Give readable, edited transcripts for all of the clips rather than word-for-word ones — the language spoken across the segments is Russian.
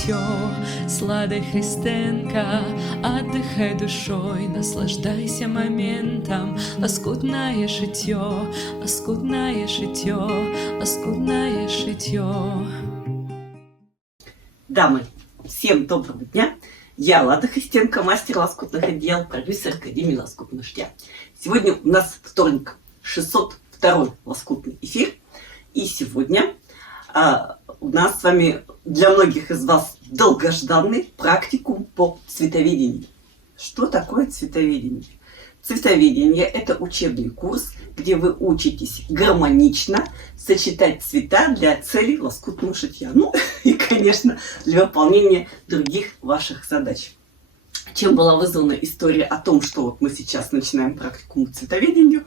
шитье, сладой Христенко, отдыхай душой, наслаждайся моментом. Лоскутное шитье, лоскутное шитье, лоскутное шитье. Дамы, всем доброго дня! Я Лада Христенко, мастер лоскутных одеял, продюсер Академии лоскутного шитья. Сегодня у нас вторник, 602 лоскутный эфир. И сегодня у нас с вами, для многих из вас, долгожданный практикум по цветоведению. Что такое цветоведение? Цветоведение – это учебный курс, где вы учитесь гармонично сочетать цвета для целей лоскутного шитья. Ну и, конечно, для выполнения других ваших задач. Чем была вызвана история о том, что вот мы сейчас начинаем практику по цветоведению?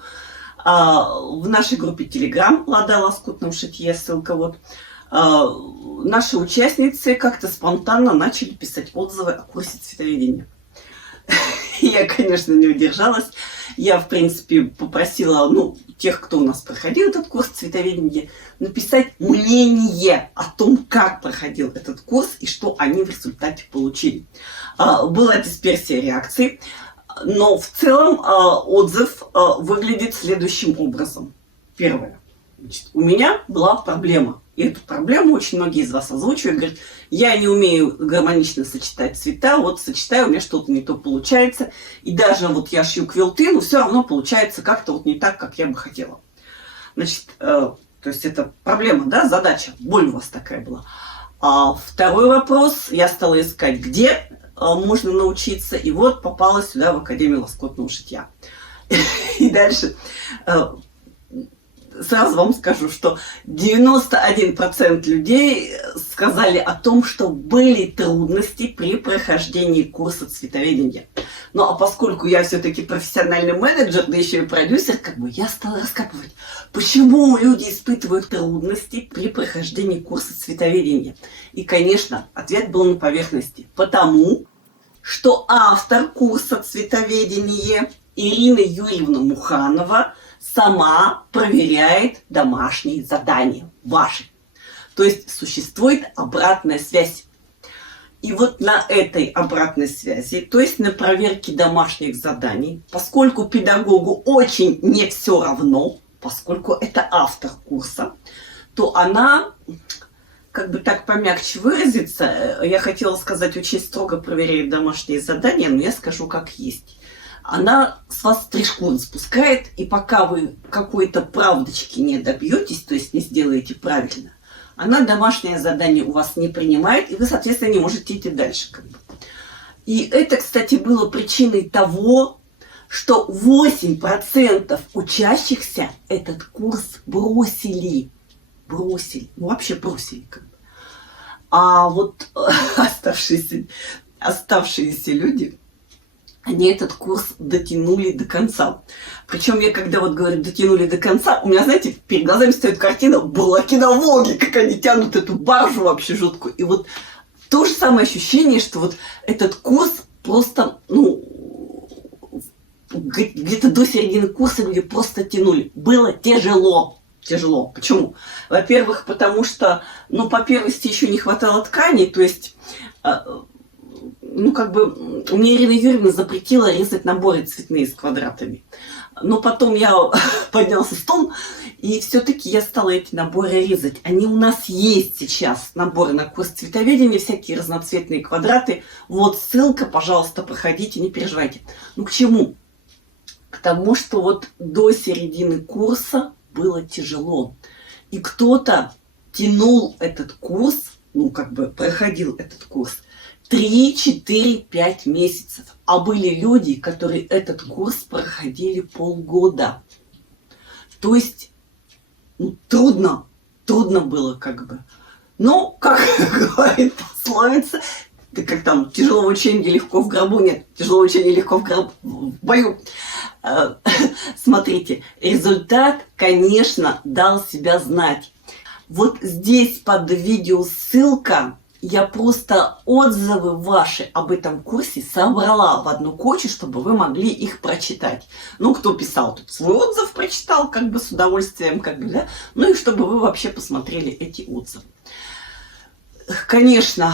В нашей группе Telegram «Лада о лоскутном шитье», ссылка вот, наши участницы как-то спонтанно начали писать отзывы о курсе цветоведения. Я, конечно, не удержалась. Я, в принципе, попросила тех, кто у нас проходил этот курс цветоведения, написать мнение о том, как проходил этот курс и что они в результате получили. Была дисперсия реакций, но в целом отзыв выглядит следующим образом. Первое. Значит, у меня была проблема. И эту проблему очень многие из вас озвучивают. Говорят, я не умею гармонично сочетать цвета, вот сочетаю, у меня что-то не то получается. И даже вот я шью квилты, но все равно получается как-то вот не так, как я бы хотела. Значит, то есть это проблема, да, задача, боль у вас такая была. Второй вопрос, я стала искать, где можно научиться, и вот попала сюда в Академию лоскутного шитья. И дальше... Сразу вам скажу, что 91% людей сказали о том, что были трудности при прохождении курса цветоведения. Ну а поскольку я все-таки профессиональный менеджер, да еще и продюсер, я стала раскапывать, почему люди испытывают трудности при прохождении курса цветоведения. И, конечно, ответ был на поверхности. Потому что автор курса цветоведения Ирина Юрьевна Муханова сама проверяет домашние задания ваши. То есть существует обратная связь. И вот на этой обратной связи, то есть на проверке домашних заданий, поскольку педагогу очень не все равно, поскольку это автор курса, то она, так помягче выразиться, я хотела сказать, очень строго проверяет домашние задания, но я скажу как есть. Она с вас 3 шкуры спускает, и пока вы какой-то правдочки не добьетесь, то есть не сделаете правильно, она домашнее задание у вас не принимает, и вы, соответственно, не можете идти дальше. И это, кстати, было причиной того, что 8% учащихся этот курс бросили. Вообще бросили. А вот оставшиеся люди... Они этот курс дотянули до конца. Причем я, когда говорю дотянули до конца, у меня, знаете, перед глазами стоит картина «Булаки на Волге», как они тянут эту баржу вообще жуткую. И вот то же самое ощущение, что вот этот курс просто, где-то до середины курса люди просто тянули. Было тяжело. Тяжело. Почему? Во-первых, потому что, по первости, еще не хватало ткани, то есть... мне Ирина Юрьевна запретила резать наборы цветные с квадратами. Но потом я поднялся стол, и все-таки я стала эти наборы резать. Они у нас есть сейчас, наборы на курс цветоведения, всякие разноцветные квадраты. Вот ссылка, пожалуйста, проходите, не переживайте. К чему? К тому, что вот до середины курса было тяжело. И кто-то тянул этот курс, проходил этот курс, 3, 4, 5 месяцев. А были люди, которые этот курс проходили полгода. То есть, трудно было Но, как говорит пословица, тяжелого учения легко в гробу. Нет, тяжелого учения легко в бою. Смотрите, результат, конечно, дал себя знать. Вот здесь под видео ссылка. Я просто отзывы ваши об этом курсе собрала в одну кучу, чтобы вы могли их прочитать. Кто писал тут свой отзыв, прочитал, с удовольствием, да. Ну и чтобы вы вообще посмотрели эти отзывы. Конечно,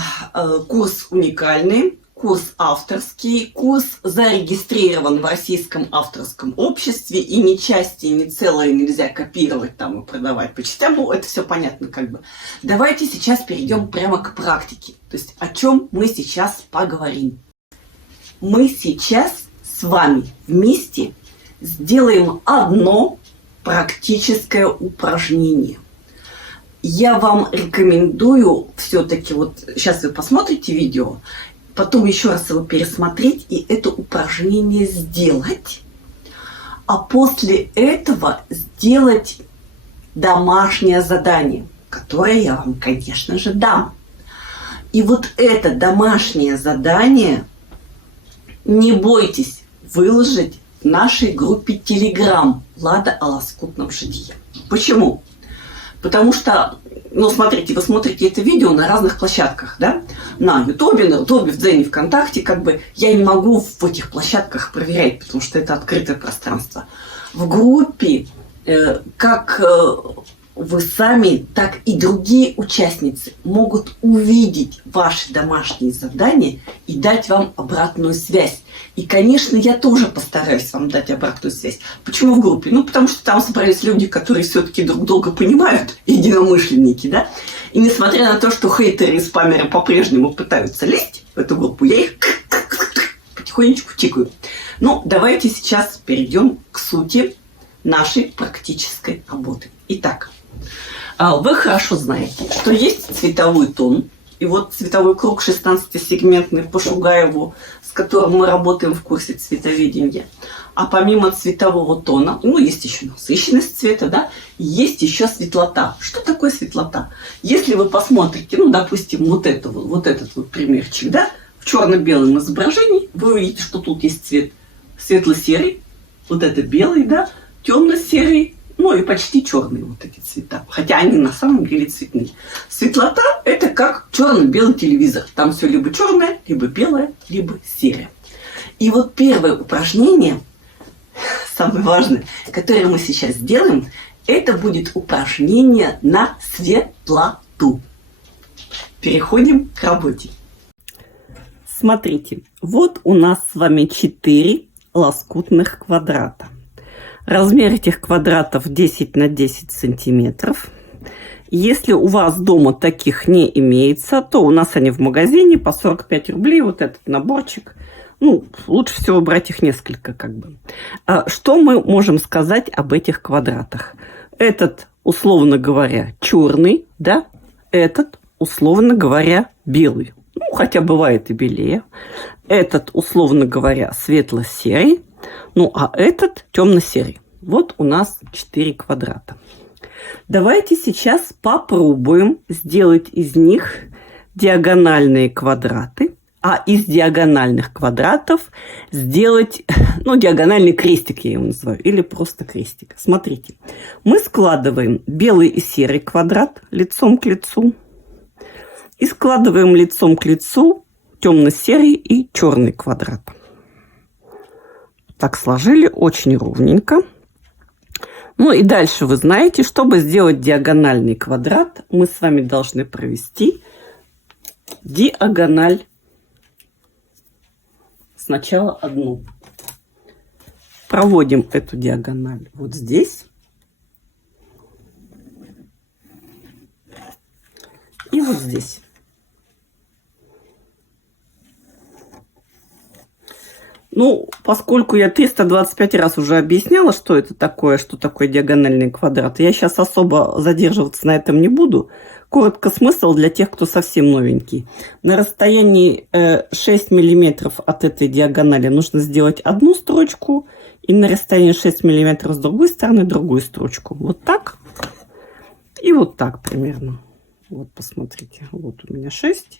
курс уникальный, курс авторский, курс зарегистрирован в Российском авторском обществе, и ни части, ни целое нельзя копировать там и продавать по частям. Ну, это все понятно как бы. Давайте сейчас перейдем прямо к практике. То есть о чем мы сейчас поговорим. Мы сейчас с вами вместе сделаем одно практическое упражнение. Я вам рекомендую все-таки, вот сейчас вы посмотрите видео, потом еще раз его пересмотреть и это упражнение сделать. А после этого сделать домашнее задание, которое я вам, конечно же, дам. И вот это домашнее задание не бойтесь выложить в нашей группе Telegram «Лада о лоскутном шитье». Почему? Потому что, ну, смотрите, вы смотрите это видео на разных площадках, да? На Ютубе, на Рутубе, в Дзене, ВКонтакте, как бы я не могу в этих площадках проверять, потому что это открытое пространство. В группе, как вы сами, так и другие участницы могут увидеть ваши домашние задания и дать вам обратную связь. И, конечно, я тоже постараюсь вам дать обратную связь. Почему в группе? Ну, потому что там собрались люди, которые все-таки друг друга понимают, единомышленники, да? И несмотря на то, что хейтеры и спамеры по-прежнему пытаются лезть в эту группу, я их потихонечку тикаю. Ну, давайте сейчас перейдем к сути нашей практической работы. Итак, вы хорошо знаете, что есть цветовой тон. И вот цветовой круг 16-сегментный по Шугаеву, с которым мы работаем в курсе цветоведения. А помимо цветового тона, ну, есть еще насыщенность цвета, да, есть еще светлота. Что такое светлота? Если вы посмотрите, ну, допустим, вот этот вот примерчик, да, в черно-белом изображении, вы увидите, что тут есть цвет светло-серый, вот это белый, да, темно-серый, ну и почти черные вот эти цвета. Хотя они на самом деле цветные. Светлота – это как черно-белый телевизор. Там все либо черное, либо белое, либо серое. И вот первое упражнение, самое важное, которое мы сейчас сделаем, это будет упражнение на светлоту. Переходим к работе. Смотрите, вот у нас с вами 4 лоскутных квадрата. Размер этих квадратов 10 на 10 сантиметров. Если у вас дома таких не имеется, то у нас они в магазине по 45 рублей. Вот этот наборчик. Ну, лучше всего брать их несколько, как бы. Что мы можем сказать об этих квадратах? Этот, условно говоря, черный, да? Этот, условно говоря, белый. Ну, хотя бывает и белее. Этот, условно говоря, светло-серый. Ну, а этот темно-серый. Вот у нас 4 квадрата. Давайте сейчас попробуем сделать из них диагональные квадраты, а из диагональных квадратов сделать, ну, диагональный крестик, я его называю, или просто крестик. Смотрите, мы складываем белый и серый квадрат лицом к лицу и складываем лицом к лицу темно-серый и черный квадрат. Так сложили очень ровненько. Ну и дальше вы знаете, чтобы сделать диагональный квадрат, мы с вами должны провести диагональ. Сначала одну. Проводим эту диагональ вот здесь. И вот здесь. Ну, поскольку я 325 раз уже объясняла, что это такое, что такое диагональный квадрат, я сейчас особо задерживаться на этом не буду. Коротко смысл для тех, кто совсем новенький. На расстоянии 6 миллиметров от этой диагонали нужно сделать одну строчку, и на расстоянии 6 миллиметров с другой стороны другую строчку. Вот так и вот так примерно. Вот посмотрите, вот у меня 6.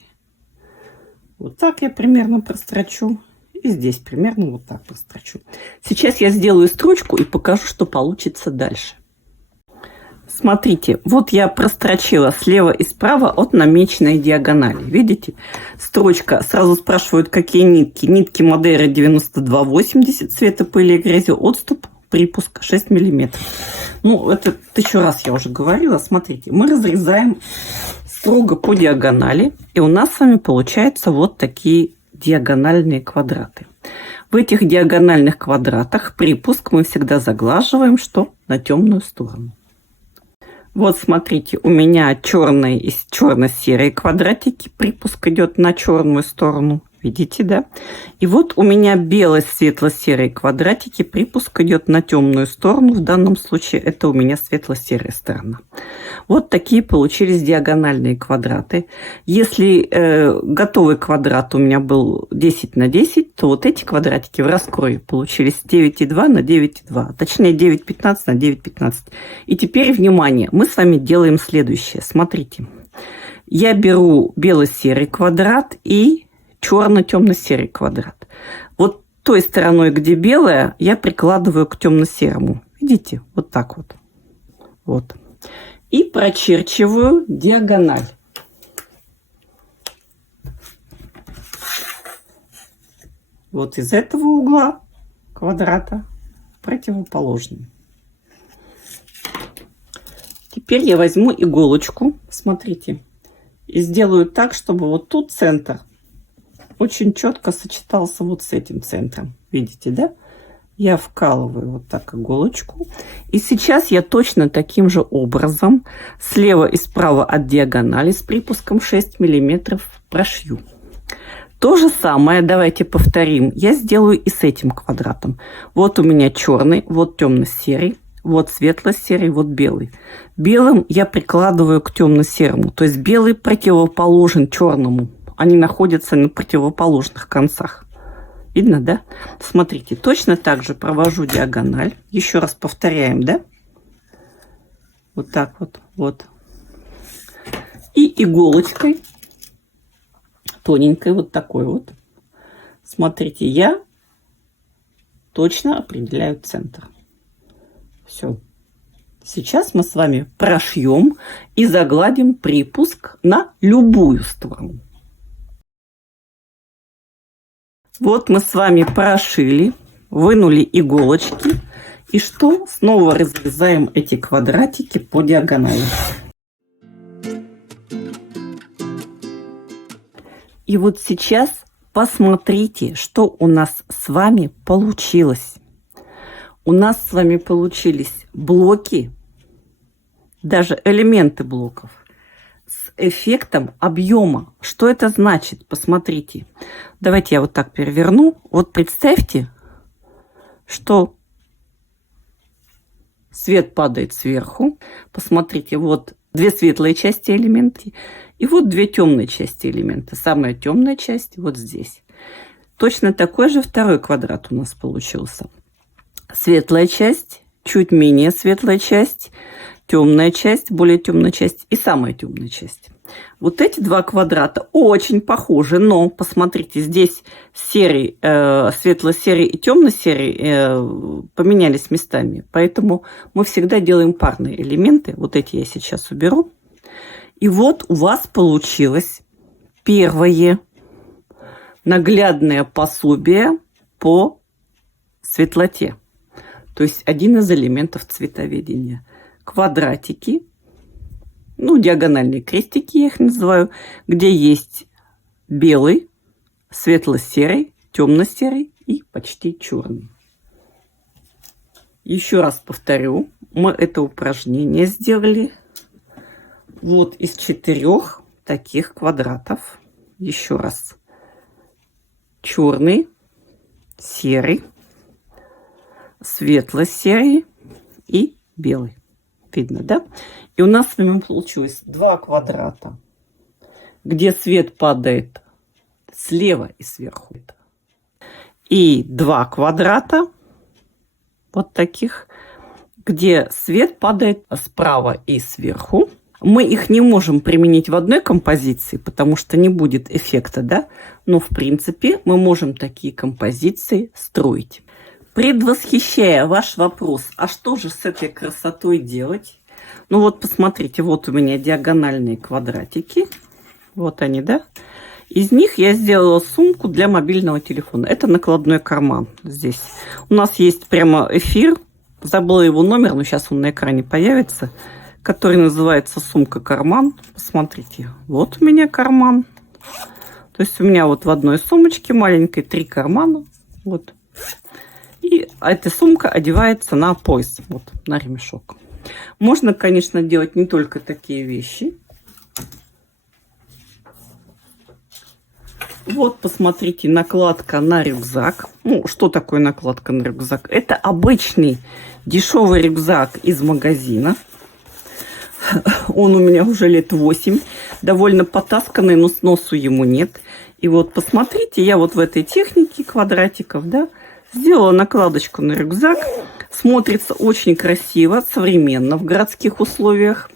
Вот так я примерно прострочу. И здесь примерно вот так прострочу. Сейчас я сделаю строчку и покажу, что получится дальше. Смотрите, вот я прострочила слева и справа от намеченной диагонали. Видите? Строчка. Сразу спрашивают, какие нитки. Нитки Модейра 9280 цвета пыли и грязи. Отступ, припуск 6 миллиметров. Ну, это 1000 раз я уже говорила. Смотрите, мы разрезаем строго по диагонали. И у нас с вами получаются вот такие диагональные квадраты. В этих диагональных квадратах припуск мы всегда заглаживаем, что на темную сторону. Вот смотрите, у меня черные и черно-серые квадратики. Припуск идет на черную сторону. Видите, да? И вот у меня белые светло-серые квадратики. Припуск идет на темную сторону. В данном случае это у меня светло-серая сторона. Вот такие получились диагональные квадраты. Если готовый квадрат у меня был 10 на 10, то вот эти квадратики в раскрое получились 9,2 на 9,2. Точнее 9,15 на 9,15. И теперь, внимание, мы с вами делаем следующее. Смотрите. Я беру бело-серый квадрат и черно-темно-серый квадрат. Вот той стороной, где белая, я прикладываю к темно-серому. Видите? Вот так вот. Вот. И прочерчиваю диагональ. Вот из этого угла квадрата в противоположный. Теперь я возьму иголочку, смотрите, и сделаю так, чтобы вот тут центр очень четко сочетался вот с этим центром. Видите, да? Я вкалываю вот так иголочку. И сейчас я точно таким же образом слева и справа от диагонали с припуском 6 мм прошью. То же самое, давайте повторим, я сделаю и с этим квадратом. Вот у меня черный, вот темно-серый, вот светло-серый, вот белый. Белым я прикладываю к темно-серому. То есть белый противоположен черному. Они находятся на противоположных концах. Видно, да? Смотрите, точно так же провожу диагональ. Еще раз повторяем, да? Вот так вот, вот. И иголочкой, тоненькой, вот такой вот. Смотрите, я точно определяю центр. Все. Сейчас мы с вами прошьем и загладим припуск на любую сторону. Вот мы с вами прошили, вынули иголочки. И что? Снова разрезаем эти квадратики по диагонали. И вот сейчас посмотрите, что у нас с вами получилось. У нас с вами получились блоки, даже элементы блоков, с эффектом объема. Что это значит? Посмотрите. Давайте я вот так переверну. Вот представьте, что свет падает сверху. Посмотрите, вот две светлые части элемента и вот две темные части элемента. Самая темная часть вот здесь. Точно такой же второй квадрат у нас получился. Светлая часть, чуть менее светлая часть, темная часть, более темная часть и самая темная часть. Вот эти два квадрата очень похожи, но посмотрите, здесь серый, светло-серый и темно-серый поменялись местами. Поэтому мы всегда делаем парные элементы. Вот эти я сейчас уберу. И вот у вас получилось первое наглядное пособие по светлоте. То есть один из элементов цветоведения. Квадратики, ну, диагональные крестики я их называю, где есть белый, светло-серый, темно-серый и почти черный. Еще раз повторю, мы это упражнение сделали вот из 4 таких квадратов. Еще раз. Черный, серый, светло-серый и белый. Видно, да? И у нас с вами получилось 2 квадрата, где свет падает слева и сверху. И 2 квадрата, вот таких, где свет падает справа и сверху. Мы их не можем применить в одной композиции, потому что не будет эффекта, да? Но, в принципе, мы можем такие композиции строить. Предвосхищая ваш вопрос, а что же с этой красотой делать? Ну вот, посмотрите, вот у меня диагональные квадратики. Вот они, да? Из них я сделала сумку для мобильного телефона. Это накладной карман здесь. У нас есть прямо эфир. Забыла его номер, но сейчас он на экране появится. который называется сумка-карман. Посмотрите, вот у меня карман. То есть у меня вот в одной сумочке маленькой 3 кармана. Вот. И эта сумка одевается на пояс, вот, на ремешок. Можно, конечно, делать не только такие вещи. Вот, посмотрите, накладка на рюкзак. Ну, что такое накладка на рюкзак? Это обычный дешевый рюкзак из магазина. Он у меня уже лет 8. Довольно потасканный, но сносу ему нет. И вот, посмотрите, я вот в этой технике квадратиков, да, сделала накладочку на рюкзак. Смотрится очень красиво, современно в городских условиях.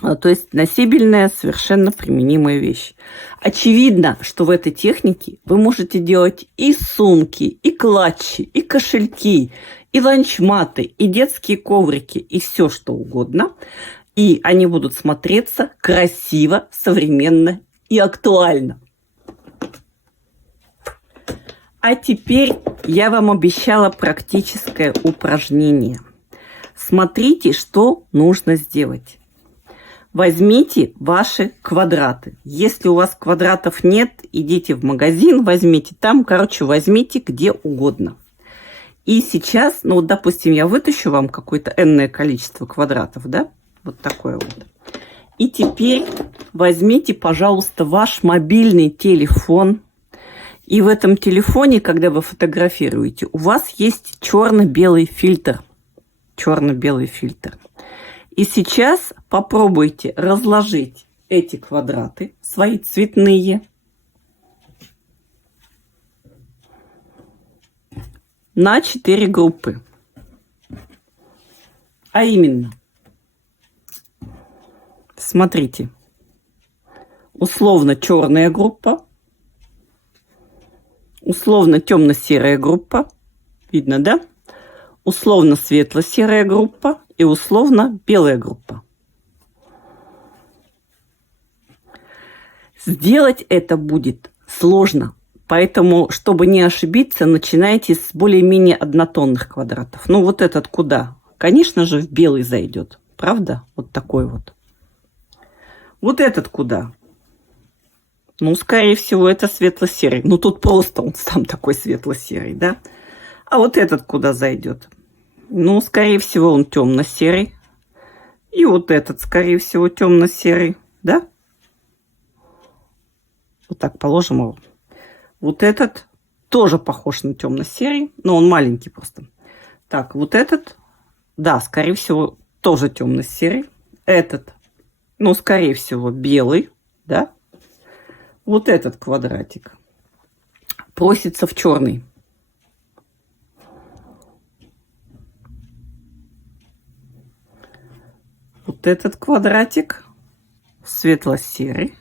То есть носибельная, совершенно применимая вещь. Очевидно, что в этой технике вы можете делать и сумки, и клатчи, и кошельки, и ланчматы, и детские коврики, и все что угодно. И они будут смотреться красиво, современно и актуально. А теперь я вам обещала практическое упражнение. Смотрите, что нужно сделать. Возьмите ваши квадраты. Если у вас квадратов нет, идите в магазин, возьмите там, короче, возьмите где угодно. И сейчас, ну вот, допустим, я вытащу вам какое-то энное количество квадратов, да, вот такое вот. И теперь возьмите, пожалуйста, ваш мобильный телефон. И в этом телефоне, когда вы фотографируете, у вас есть черно-белый фильтр. Черно-белый фильтр. И сейчас попробуйте разложить эти квадраты, свои цветные, на 4 группы. А именно, смотрите, условно черная группа, условно темно-серая группа, видно, да? Условно светло-серая группа и условно белая группа. Сделать это будет сложно, поэтому, чтобы не ошибиться, начинайте с более-менее однотонных квадратов. Ну, вот этот куда? Конечно же, в белый зайдет, правда? Вот такой вот. Вот этот куда? Ну, скорее всего, это светло-серый. Ну, тут просто он сам такой светло-серый, да? А вот этот куда зайдет? Ну, скорее всего, он темно-серый. И вот этот, скорее всего, темно-серый, да? Вот так положим его. Вот этот тоже похож на темно-серый, но он маленький просто. Так, вот этот, да, скорее всего, тоже темно-серый. Этот, ну, скорее всего, белый, да? Вот этот квадратик просится в черный. Вот этот квадратик светло-серый.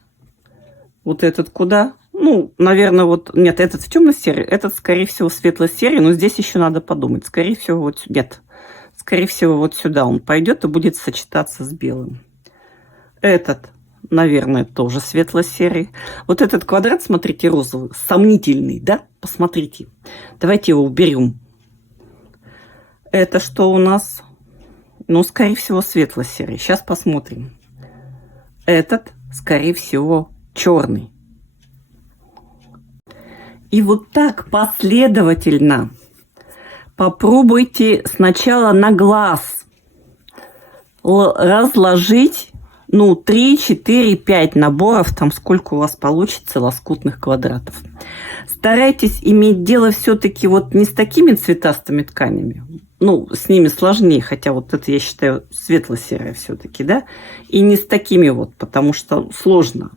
Вот этот куда? Ну, наверное, вот... Нет, этот в темно-серый. Этот, скорее всего, светло-серый. Но здесь еще надо подумать. Скорее всего, вот... Нет. Скорее всего, вот сюда он пойдет и будет сочетаться с белым. Этот, наверное, тоже светло-серый. Вот этот квадрат, смотрите, розовый. Сомнительный, да? Посмотрите. Давайте его уберем. Это что у нас? Ну, скорее всего, светло-серый. Сейчас посмотрим. Этот, скорее всего, черный. И вот так последовательно попробуйте сначала на глаз разложить, ну, 3, 4, 5 наборов, там сколько у вас получится лоскутных квадратов. Старайтесь иметь дело все-таки вот не с такими цветастыми тканями. Ну, с ними сложнее, хотя вот это, я считаю, светло-серое все-таки, да? И не с такими вот, потому что сложно.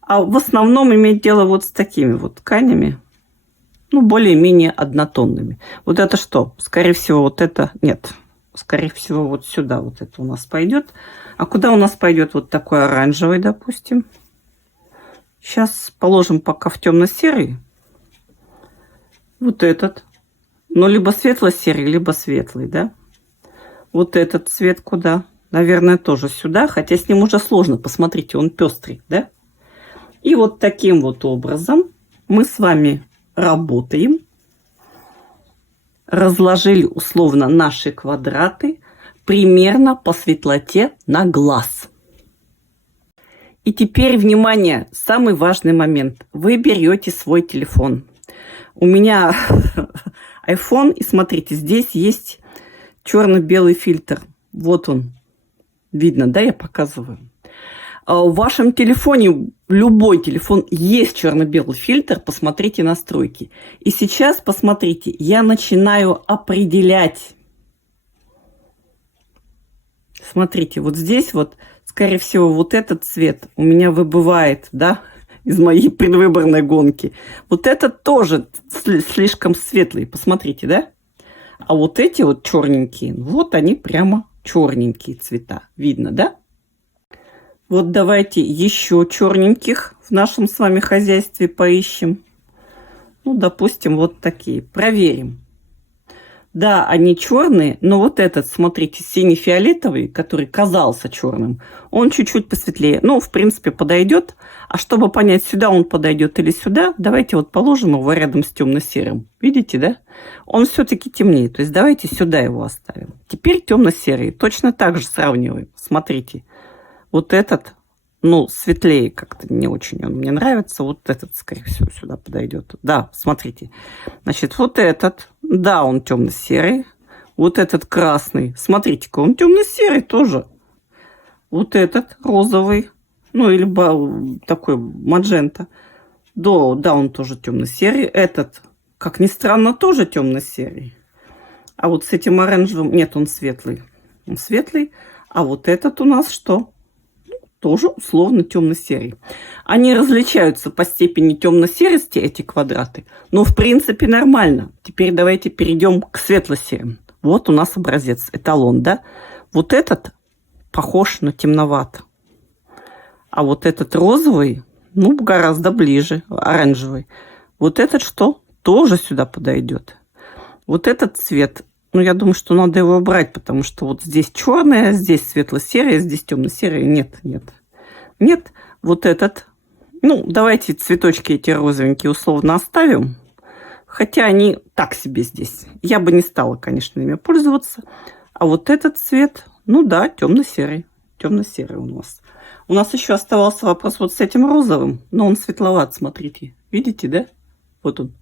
А в основном иметь дело вот с такими вот тканями, ну, более-менее однотонными. Вот это что? Скорее всего, вот это... Нет, скорее всего, вот сюда вот это у нас пойдет. А куда у нас пойдет вот такой оранжевый, допустим? Сейчас положим пока в темно-серый. Вот этот. Ну, либо светло-серый, либо светлый, да? Вот этот цвет куда? Наверное, тоже сюда, хотя с ним уже сложно. Посмотрите, он пестрый, да? И вот таким вот образом мы с вами работаем. Разложили условно наши квадраты. примерно по светлоте на глаз. И теперь, внимание, самый важный момент. Вы берете свой телефон. У меня iPhone, и смотрите, здесь есть черно-белый фильтр. Вот он. Видно, да, я показываю. В вашем телефоне, любой телефон, есть черно-белый фильтр. Посмотрите настройки. И сейчас, посмотрите, я начинаю определять. Смотрите, вот здесь вот, скорее всего, вот этот цвет у меня выбывает, да, из моей предвыборной гонки. Вот этот тоже слишком светлый, посмотрите, да? А вот эти вот черненькие, вот они прямо черненькие цвета. Видно, да? Вот давайте еще черненьких в нашем с вами хозяйстве поищем. Ну, допустим, вот такие. Проверим. Да, они черные, но вот этот, смотрите, синий-фиолетовый, который казался черным, он чуть-чуть посветлее. Ну, в принципе, подойдет. А чтобы понять, сюда он подойдет или сюда, давайте вот положим его рядом с темно-серым. Видите, да? Он все-таки темнее. То есть давайте сюда его оставим. Теперь темно-серый. Точно так же сравниваем. Смотрите. Вот этот, ну, светлее как-то не очень он мне нравится. Вот этот, скорее всего, сюда подойдет. Да, смотрите. Значит, вот этот, да, он темно-серый. Вот этот красный. Смотрите-ка, он темно-серый тоже. Вот этот розовый. Ну, или такой маджента. Да, он тоже темно-серый. Этот, как ни странно, тоже темно-серый. А вот с этим оранжевым... Нет, он светлый. Он светлый. А вот этот у нас что? Тоже условно темно-серый. Они различаются по степени темно-серости, эти квадраты. Но в принципе нормально. Теперь давайте перейдем к светло-серым. Вот у нас образец, эталон, да? Вот этот похож на темновато. А вот этот розовый, ну, гораздо ближе, оранжевый. Вот этот что? Тоже сюда подойдет. Вот этот цвет, ну, я думаю, что надо его убрать, потому что вот здесь черное, здесь светло-серое, здесь темно-серое. Нет. Вот этот. Ну, давайте цветочки эти розовенькие условно оставим. Хотя они так себе здесь. Я бы не стала, конечно, ими пользоваться. А вот этот цвет, ну да, темно-серый. Темно-серый у нас. У нас еще оставался вопрос вот с этим розовым. Но он светловат, смотрите. Видите, да? Вот он.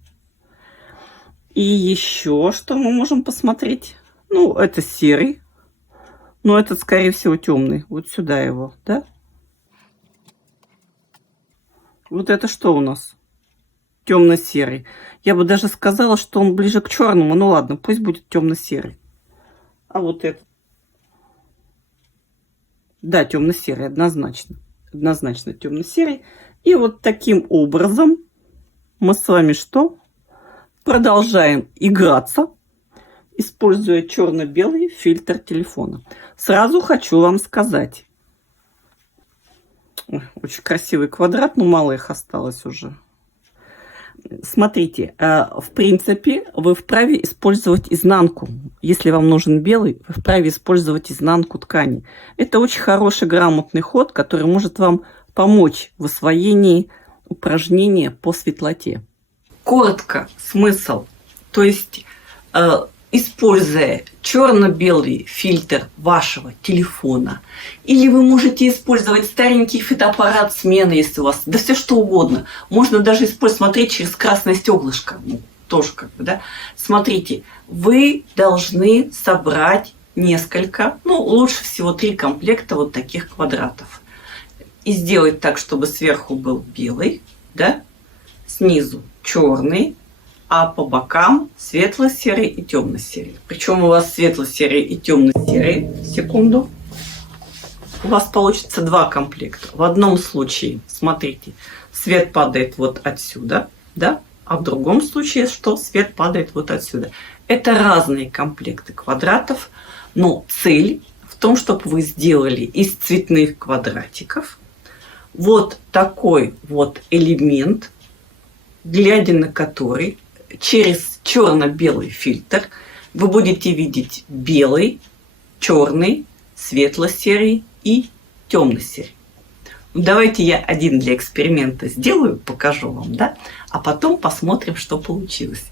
И еще что мы можем посмотреть? Ну, это серый. Но этот, скорее всего, темный. Вот сюда его, да? Вот это что у нас? Темно-серый. Я бы даже сказала, что он ближе к черному. Ну ладно, пусть будет темно-серый. А вот это? Да, темно-серый, однозначно. Однозначно темно-серый. И вот таким образом мы с вами что? Продолжаем играться, используя черно-белый фильтр телефона. Сразу хочу вам сказать. Очень красивый квадрат, но мало их осталось уже. Смотрите, в принципе, вы вправе использовать изнанку. Если вам нужен белый, вы вправе использовать изнанку ткани. Это очень хороший, грамотный ход, который может вам помочь в освоении упражнения по светлоте. Коротко, смысл. То есть, используя черно-белый фильтр вашего телефона, или вы можете использовать старенький фотоаппарат смены, если у вас, да все что угодно. Можно даже использовать, смотреть через красное стеклышко. Ну, тоже как бы, да. Смотрите, вы должны собрать несколько, ну, лучше всего 3 комплекта вот таких квадратов. И сделать так, чтобы сверху был белый, да, снизу черный, а по бокам светло-серый и темно-серый. Причем у вас светло-серый и темно-серый. Секунду. У вас получится 2 комплекта. В одном случае, смотрите, свет падает вот отсюда, да? А в другом случае, что свет падает вот отсюда. Это разные комплекты квадратов, но цель в том, чтобы вы сделали из цветных квадратиков вот такой вот элемент, глядя на который через черно-белый фильтр вы будете видеть белый, черный, светло-серый и темно-серый. Давайте я один для эксперимента сделаю, покажу вам, да? А потом посмотрим, что получилось.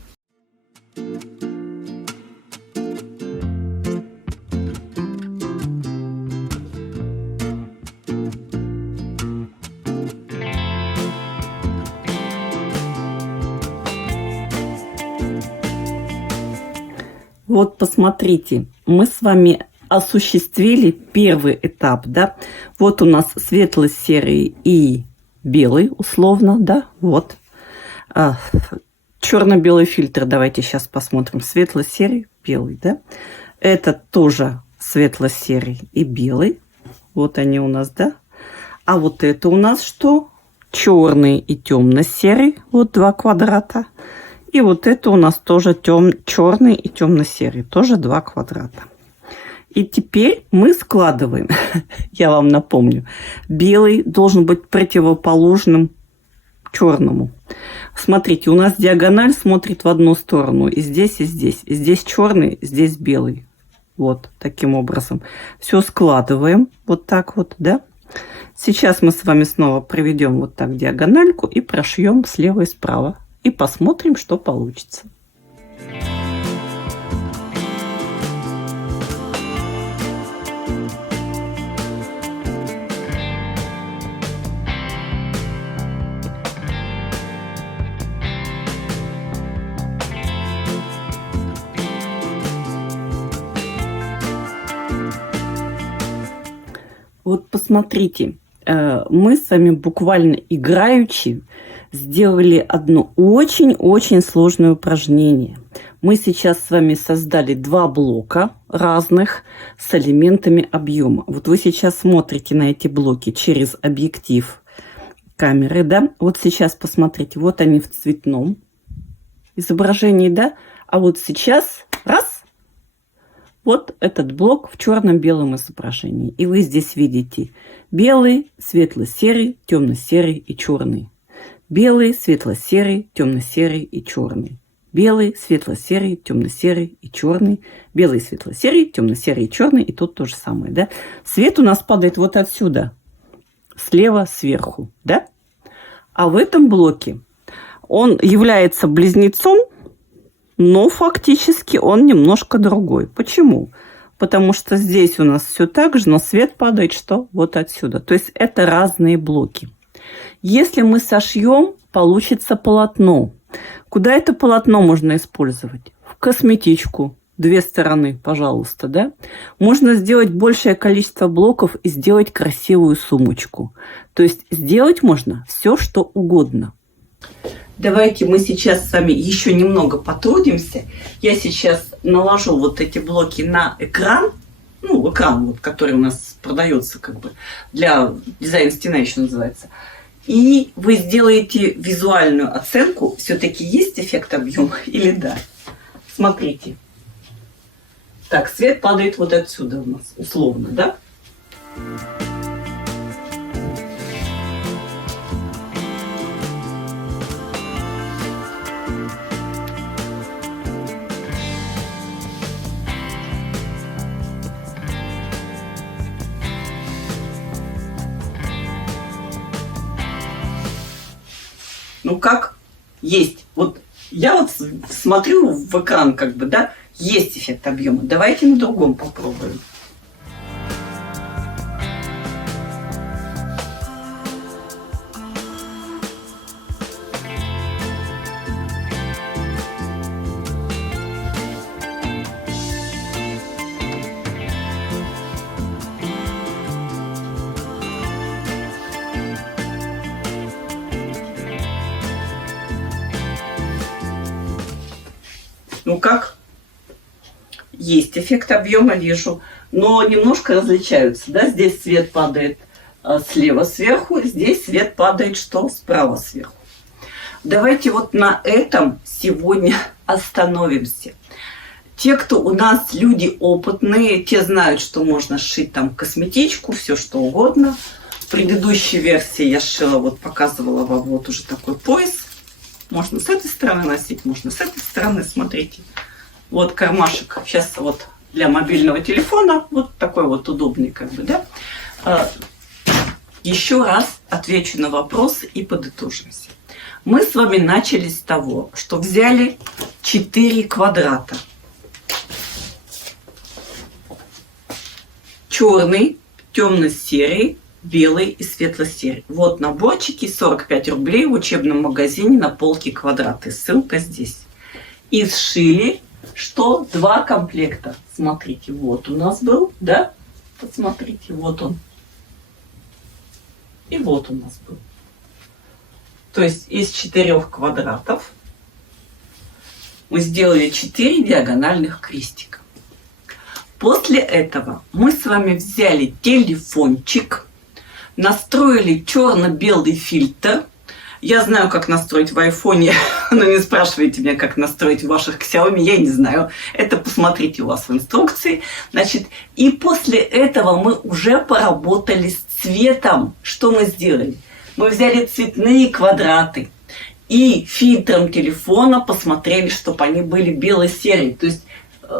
Вот посмотрите, мы с вами осуществили первый этап, да? Вот у нас светло-серый и белый, условно, да? Вот. Черно-белый фильтр, давайте сейчас посмотрим. Светло-серый, белый, да? Это тоже светло-серый и белый. Вот они у нас, да? А вот это у нас что? Черный и темно-серый. Вот два квадрата. И вот это у нас тоже черный и темно-серый. Тоже два квадрата. И теперь мы складываем. Я вам напомню. Белый должен быть противоположным черному. Смотрите, у нас диагональ смотрит в одну сторону. И здесь, и здесь. И здесь черный, здесь белый. Вот таким образом. Все складываем. Вот так вот, да? Сейчас мы с вами снова проведем вот так диагональку и прошьем слева и справа. И посмотрим, что получится. Вот посмотрите, мы с вами буквально играючи сделали одно очень-очень сложное упражнение. Мы сейчас с вами создали два блока разных с элементами объема. Вот вы сейчас смотрите на эти блоки через объектив камеры, да? Вот сейчас посмотрите, вот они в цветном изображении, да? А вот сейчас раз. Вот этот блок в черно-белом изображении. И вы здесь видите белый, светло-серый, темно-серый и черный. Белый, светло-серый, темно-серый и черный. Белый, светло-серый, темно-серый и черный. Белый, светло-серый, темно-серый и черный. И тут то же самое, да? Свет у нас падает вот отсюда. Слева сверху, да? А в этом блоке он является близнецом, но фактически он немножко другой. Почему? Потому что здесь у нас все так же, но свет падает что? Вот отсюда. То есть это разные блоки. Если мы сошьем, получится полотно. Куда это полотно можно использовать? В косметичку. Две стороны, пожалуйста, да? Можно сделать большее количество блоков и сделать красивую сумочку. То есть сделать можно все, что угодно. Давайте мы сейчас с вами еще немного потрудимся. Я сейчас наложу вот эти блоки на экран. Ну, экран, вот, который у нас продается как бы для дизайн стена еще называется. И вы сделаете визуальную оценку, все-таки есть эффект объема или да. Смотрите. Так, свет падает вот отсюда у нас, условно, да? Ну, как есть. Вот я вот смотрю в экран, как бы, да, есть эффект объема. Давайте на другом попробуем. Ну как? Есть эффект объема, вижу. Но немножко различаются. Да? Здесь свет падает слева сверху, здесь свет падает что? Справа сверху. Давайте вот на этом сегодня остановимся. Те, кто у нас люди опытные, те знают, что можно сшить там косметичку, все что угодно. В предыдущей версии я сшила, вот показывала вам вот уже такой пояс. Можно с этой стороны носить, можно с этой стороны, смотрите. Вот кармашек, сейчас вот для мобильного телефона, вот такой вот удобный, как бы, да. Еще раз отвечу на вопрос и подытожимся. Мы с вами начали с того, что взяли 4 квадрата. Черный, темно-серый, белый и светло-серый. Вот наборчики, 45 рублей в учебном магазине на полке квадраты. Ссылка здесь. И сшили что 2 комплекта. Смотрите, вот у нас был, да? Посмотрите, вот он. И вот у нас был. То есть из 4 квадратов мы сделали 4 диагональных крестика. После этого мы с вами взяли телефончик, настроили черно-белый фильтр. Я знаю, как настроить в айфоне, но не спрашивайте меня, как настроить в ваших Xiaomi, я не знаю. Это посмотрите у вас в инструкции. Значит, и после этого мы уже поработали с цветом. Что мы сделали? Мы взяли цветные квадраты и фильтром телефона посмотрели, чтобы они были бело-серые. То есть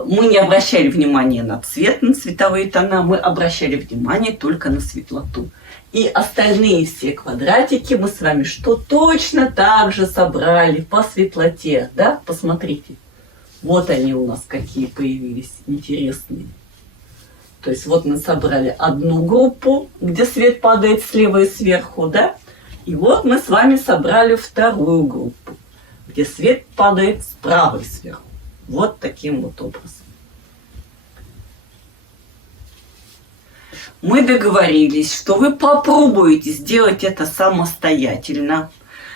мы не обращали внимания на цвет, на цветовые тона, мы обращали внимание только на светлоту. И остальные все квадратики мы с вами что точно так же собрали по светлоте. Да? Посмотрите. Вот они у нас какие появились интересные. То есть вот мы собрали одну группу, где свет падает слева и сверху, да? И вот мы с вами собрали вторую группу, где свет падает справа и сверху. Вот таким вот образом. Мы договорились, что вы попробуете сделать это самостоятельно.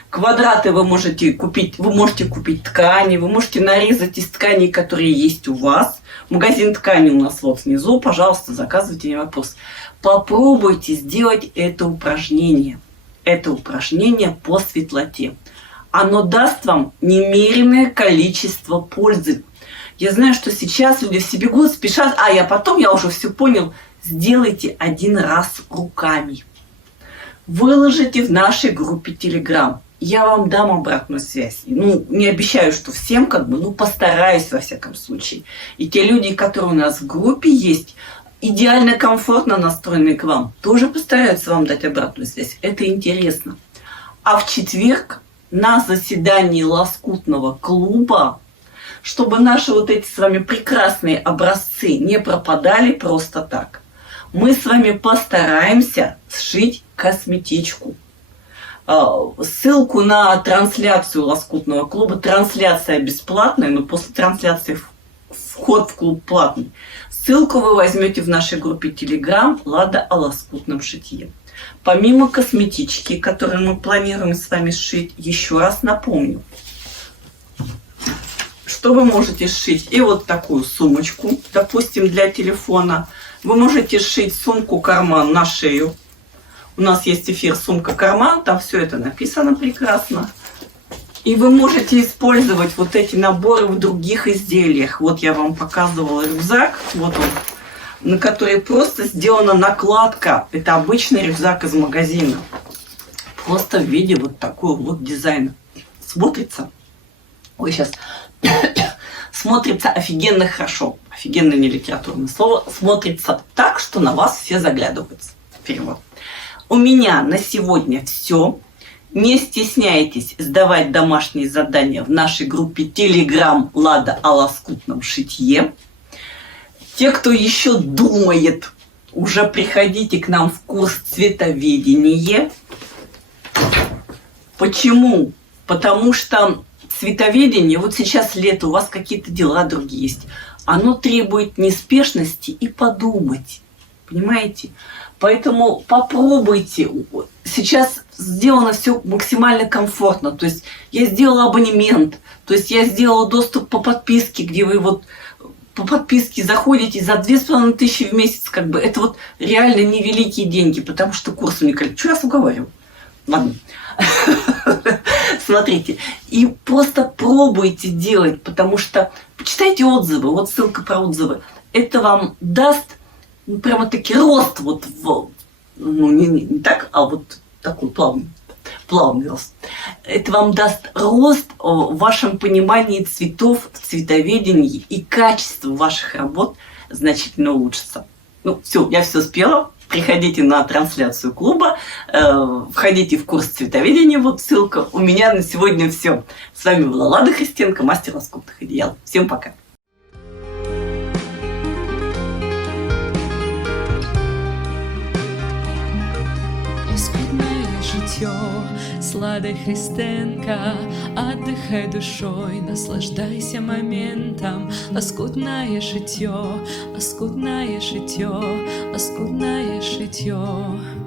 Квадраты вы можете купить ткани, вы можете нарезать из тканей, которые есть у вас. Магазин ткани у нас вот внизу, пожалуйста, заказывайте, не вопрос. Попробуйте сделать это упражнение. Это упражнение по светлоте. Оно даст вам немеренное количество пользы. Я знаю, что сейчас люди все бегут, спешат, я уже все понял. Сделайте один раз руками. Выложите в нашей группе Telegram. Я вам дам обратную связь. Не обещаю, что всем, постараюсь во всяком случае. И те люди, которые у нас в группе есть, идеально комфортно настроенные к вам, тоже постараются вам дать обратную связь. Это интересно. А в четверг на заседании лоскутного клуба, чтобы наши вот эти с вами прекрасные образцы не пропадали просто так, мы с вами постараемся сшить косметичку. Ссылку на трансляцию лоскутного клуба. Трансляция бесплатная, но после трансляции вход в клуб платный. Ссылку вы возьмете в нашей группе Telegram «Лада о лоскутном шитье». Помимо косметички, которую мы планируем с вами сшить, еще раз напомню, что вы можете сшить и вот такую сумочку, допустим, для телефона. Вы можете сшить сумку-карман на шею. У нас есть эфир «Сумка-карман», там все это написано прекрасно. И вы можете использовать вот эти наборы в других изделиях. Вот я вам показывала рюкзак, вот он, на который просто сделана накладка. Это обычный рюкзак из магазина. Просто в виде вот такого вот дизайна. Смотрится. Ой, сейчас. Смотрится офигенно хорошо. Офигенно не литературное слово. Смотрится так, что на вас все заглядываются. Перевод. У меня на сегодня все. Не стесняйтесь сдавать домашние задания в нашей группе Telegram «Лада о лоскутном шитье». Те, кто еще думает, уже приходите к нам в курс цветоведения. Почему? Потому что цветоведение, вот сейчас лето, у вас какие-то дела другие есть, оно требует неспешности и подумать. Понимаете? Поэтому попробуйте. Сейчас сделано все максимально комфортно. То есть я сделала абонемент, то есть я сделала доступ по подписке, где вы вот по подписке заходите за 2500 в месяц. Это вот реально невеликие деньги, потому что курс уникальный. Что я вас уговариваю? Ладно. Смотрите. И просто пробуйте делать, потому что почитайте отзывы. Вот ссылка про отзывы. Это вам даст прямо-таки рост вот в... не так, а вот такой плавный рост. Это вам даст рост в вашем понимании цветов, в цветоведении, и качество ваших работ значительно улучшится. Все, я все спела. Приходите на трансляцию клуба, входите в курс цветоведения, вот ссылка. У меня на сегодня все. С вами была Лада Христенко, мастер лоскутных одеял. Всем пока. Лоскутное життя, сладе Христенка, отдыхай душой, наслаждайся моментом, лоскутное шитье, лоскутное шитье, лоскутное шитье.